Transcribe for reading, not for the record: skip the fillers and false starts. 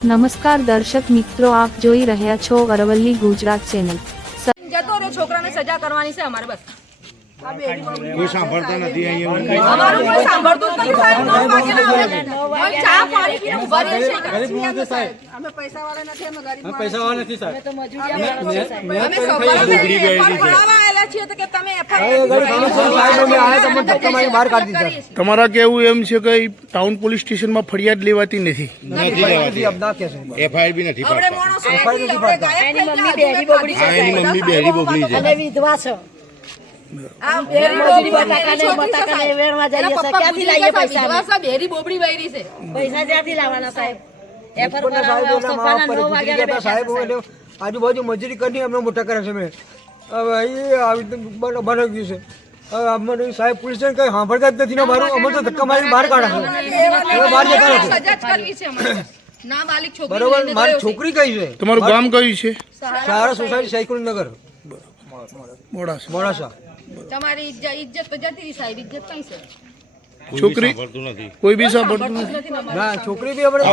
નમસ્કાર દર્શક મિત્રો, આપ જોઈ રહ્યા છો અરવલ્લી ગુજરાત ચેનલ। જતો રે છોકરાને સજા કરવાની છે અમારે બસ। કોઈ સાંભળતા નથી અહીંયા અમારું કોઈ સાંભળતું જ નથી સાહેબ। 9 વાગે ચા પાણી પીને ઉભા રહે છે સાહેબ। અમે પૈસાવાળા નથી, અમે ગરીબ પૈસાવાળા નથી સાહેબ। અમે સવારે ભણાવવા આવેલા છીએ તો કે તમે બહાર કાઢી દીધા। તમારા કેવું એમ છે કે ટાઉન પોલીસ સ્ટેશનમાં ફરિયાદ લેવાતી નથી, એફઆઈઆર બી નથી આપણે પાડતા। માણસો એની મમ્મી બેરી બબડી હા, એની મમ્મી બેરી બબડી છે। અને વિધવા છે। આ બેરી બબડી બતાકાને વેણવા જઈએ છે, ક્યાંથી લાવીએ પૈસા? વિધવા છે, બેરી બબડી વૈરી છે, પૈસા ક્યાંથી લાવવાના સાહેબ? એફઆર કરાવવા સફાના 9 વાગ્યા બેઠા આજુબાજુ મજૂરી કરી અમને મોટા કરે છે। મેં હવે એ આવી બનાવ્યું છે। હવે અમને સાહેબ પોલીસ કઈ સાંભળતા જ નથી ને મારું અમને તો ધક્કા મારી બહાર કાઢે છે। બહાર જતા નથી। સજા જ કરવી છે અમારે। ના માલિક છોકરી બરોબર, મારી છોકરી કઈ છે? તમારું ગામ કયું છે? સહારા સોસાયટી સાયકુલનગર મોડાસા। તમારી ઇજ્જત તો જતી સાહેબ, ઇજ્જત કઈ છે? છોકરી કોઈ બી સાંભળતું નથી। નથી ના છોકરી બી આપણે